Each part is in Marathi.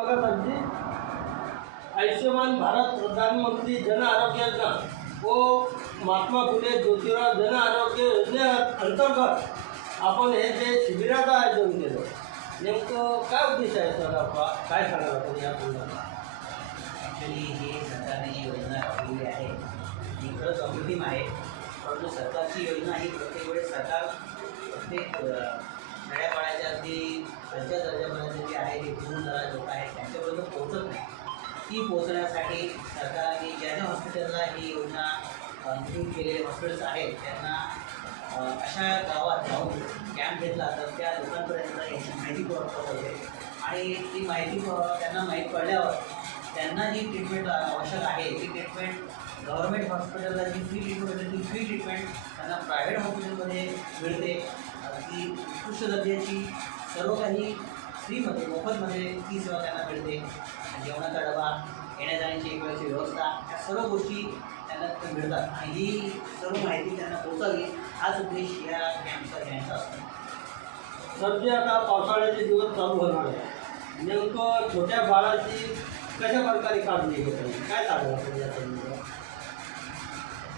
बघा साहेबजी, आयुष्यमान भारत प्रधानमंत्री जन आरोग्य योजना व महात्मा फुले ज्योतिराव जन आरोग्य योजनेअंतर्गत आपण हे जे शिबिराचं आयोजन केलं, नेमकं काय उद्देश आहे सर आपला? काय सांगाल आपण या संदर्भात? ॲक्च्युली ही सरकारने जी योजना राबवली आहे ही खरंच अप्रतिम आहे. परंतु सरकारची योजना ही प्रत्येक वेळेस सरकार प्रत्येक खेड्यापाड्याच्या अगदी खालच्या दर्जापर्यंत जी आहे जी पूर्ण लोक आहेत त्यांच्यापर्यंत पोहोचत नाही. ती पोहोचण्यासाठी सरकारने ज्या ज्या हॉस्पिटलला ही योजना इंक्लूड केलेले हॉस्पिटल्स आहेत त्यांना अशा गावात जाऊन कॅम्प घेतला तर त्या लोकांपर्यंत याची माहिती पोहोचवते आणि ती माहिती त्यांना माहीत पडल्यावर त्यांना जी ट्रीटमेंट आवश्यक आहे ती ट्रीटमेंट गव्हर्नमेंट हॉस्पिटलला जी फ्री ट्रीटमेंट होते ती फ्री ट्रीटमेंट त्यांना प्रायव्हेट हॉस्पिटलमध्ये मिळते. ती उत्कृष्ट दर्जाची सर्व काही फ्रीमध्ये मोफतमध्ये ती सेवा त्यांना मिळते. जेवणाचा डबा, येण्या जाण्याची एक वेळची व्यवस्था, या सर्व गोष्टी त्यांना मिळतात आणि ही सर्व माहिती त्यांना पोहोचावी हाच उद्देश या कॅम्पचा घेण्याचा असतो. सर, जे आता पावसाळ्याचे दिवस चालू होणार आहे, नेमकं छोट्या बाळाची कशा प्रकारे काळजी घेत आहे, काय सांगाल आपण या संदर्भात?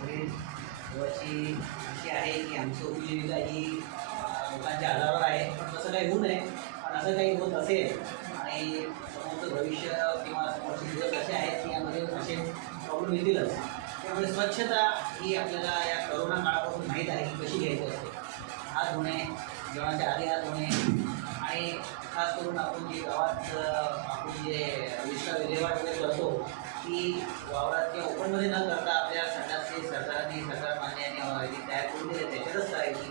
देवाची अशी आहे की आमची उपजीविका ही लोकांच्या आधारावर आहे. पण तसं काही होऊ नये. पण असं काही होत असेल आणि समोरचं भविष्य किंवा समोरचे दिवस असे आहेत की यामध्ये असे प्रॉब्लेम येतीलच. त्यामुळे स्वच्छता ही आपल्याला या करोना काळापासून माहीत आहे की कशी घ्यायची असते. हात धुणे, जेवणाच्या आधी हात धुणे आणि खास करून आपण जे गावात आपण जे विल्हेवाट वगैरे करतो ती वावरात किंवा ओपनमध्ये न करता आपल्या संडासचे सरकार मान्य आणि तयार करून दिले त्याच्यातच करायची.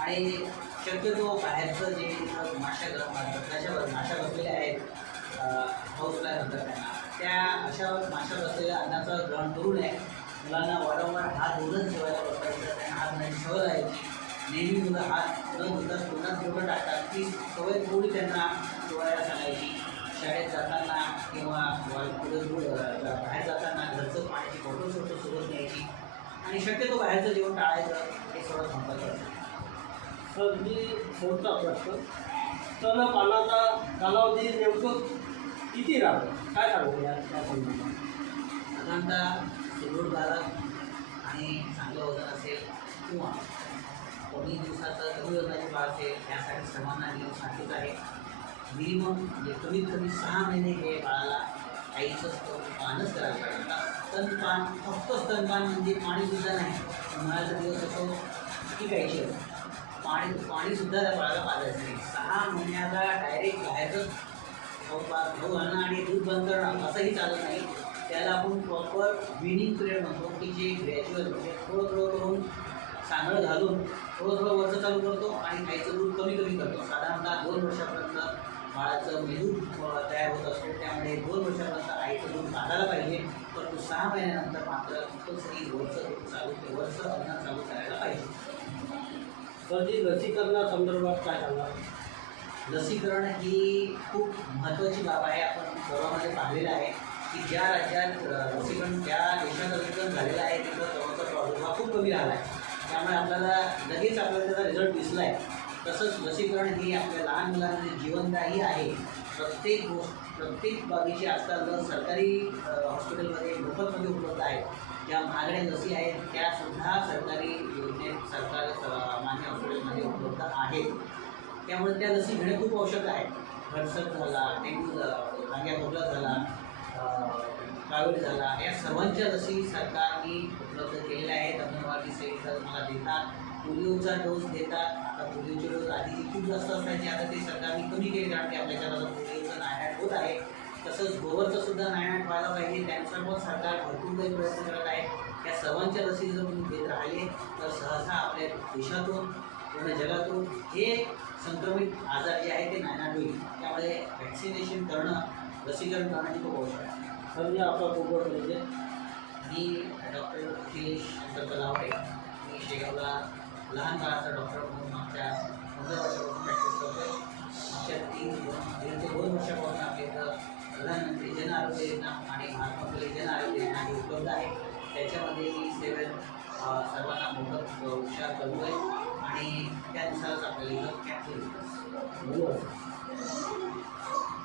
आणि शक्यतो बाहेरचं जे माशा बसलेल्या आहेत हाऊसला नंतर त्या अशा माशा बसलेल्या अन्नाचं ग्रहण करू नये. मुलांना वारंवार हात धुवूनच ठेवायला बसायचं, त्यांना हात धुण्याची सवय राहायची. नेहमी मुलं हात न धुता तोंडात बोटं टाकतात, ती सवय थोडी त्यांना ठेवायला सांगायची. शाळेत जाताना किंवा बाहेर जाताना घरचं पाण्याची बॉटल सोबत न्यायची आणि शक्यतो बाहेरचं जेवण टाळायचं हे सगळं महत्त्वाचं असतं. सर, मी शेवटचा प्रश्न, सण पानाचा कालावधी नेमकं किती राहतो, काय सांगू या संदर्भात? साधारणतः सुदृढ बालक आणि चांगलं वजन असेल किंवा कमी दिवसाचं कमी वजनाची बाळ असेल यासाठी सर्वांना नियम सारखेच आहे. मिनिमम म्हणजे कमीत कमी 6 महिने हे बाळाला आईचं स्तनपानच करायला पाहिजे. स्तनपान फक्त स्तनपान म्हणजे पाणीसुद्धा नाही. उन्हाळ्याचा दिवस असो की काहीशी असो पाणीसुद्धा त्या बाळाला पाजायचं नाही. 6 महिन्याला डायरेक्ट बाहेरच खाऊ घालणं आणि दूध बंद करणं असंही चालत नाही. त्याला आपण प्रॉपर विनिंग पिरियड म्हणतो की जे ग्रॅज्युअल म्हणजे थोडं करून सांगळ घालून थोडं वरचं चालू करतो आणि गाईचं दूध कमी करतो. साधारणतः 2 वर्षापर्यंत बाळाचं मेदूध तयार होत असतो. त्यामुळे 2 वर्षापर्यंत आईचं दूध काढायला पाहिजे. परंतु 6 महिन्यानंतर मात्र कंपल्सरी वरचं दूध वरचं अन्न चालू करायला पाहिजे. तर जी लसीकरणासंदर्भात काय सांगा? लसीकरण ही खूप महत्त्वाची बाब आहे. आपण सर्वांमध्ये पाहिलेलं आहे की ज्या राज्यात लसीकरण ज्या देशात लसीकरण झालेलं आहे तिथं कोरोनाचा प्रादुर्भाव खूप कमी झाला आहे. त्यामुळे आपल्याला लगेच आपल्याला त्याचा रिझल्ट दिसला आहे. तसंच लसीकरण ही आपल्या लहान मुलांमध्ये जीवनदायी आहे. प्रत्येक बाबीची आजकाल लस सरकारी हॉस्पिटलमध्ये मोफतमध्ये उपलब्ध आहे. ज्या महागड्या लसी आहेत त्यासुद्धा सरकारी योजनेत मान्य हॉस्पिटलमध्ये उपलब्ध आहेत. त्यामुळे त्या लसी घेणे खूप आवश्यक आहे. घटसर्प झाला, डेंग्यू डांग्या खोकला झाला, कावीळ झाला, या सर्वांच्या लसी सरकारने उपलब्ध केलेल्या आहेत. अंगणवाडी सेविका मला देतात. पोलिओचा डोस देतात. आता पोलिओचे डोस आधी खूप जास्त असायचे, आता ते सरकारने कमी केले कारण की आपल्याच्यात आता पोलिओचं नायनाट होत आहे. तसंच गोवरचं सुद्धा नायनाट व्हायला पाहिजे. त्यानुसार पण सरकार भरपूर काही प्रयत्न करत आहे. या सर्वांच्या लसी जर तुम्ही देत राहिले तर सहसा आपल्या देशातून पूर्ण जगातून हे संक्रमित आजार जे आहे ते नायनाट होईल. त्यामुळे व्हॅक्सिनेशन करणं, लसीकरण करणं ही खूप आवश्यक आहे. म्हणजे आपला खूप म्हणजे मी डॉक्टर अखिलेश कलावडे, मी शेगावला लहान बाळाचा डॉक्टर म्हणून मागच्या 15 वर्षापासून प्रॅक्टिस करतो आहे. मागच्या 3 ते 2 वर्षापासून आपल्या इथं प्रधानमंत्री जन आरोग्य योजना आणि महात्मा फुले जन आरोग्य योजना ही उपलब्ध आहे. त्याच्यामध्ये मी सेवेत सर्वांना मोफत उपचार करतो आहे आणि त्यानुसारच आपल्याला इथं कॅम्प. धन्यवाद.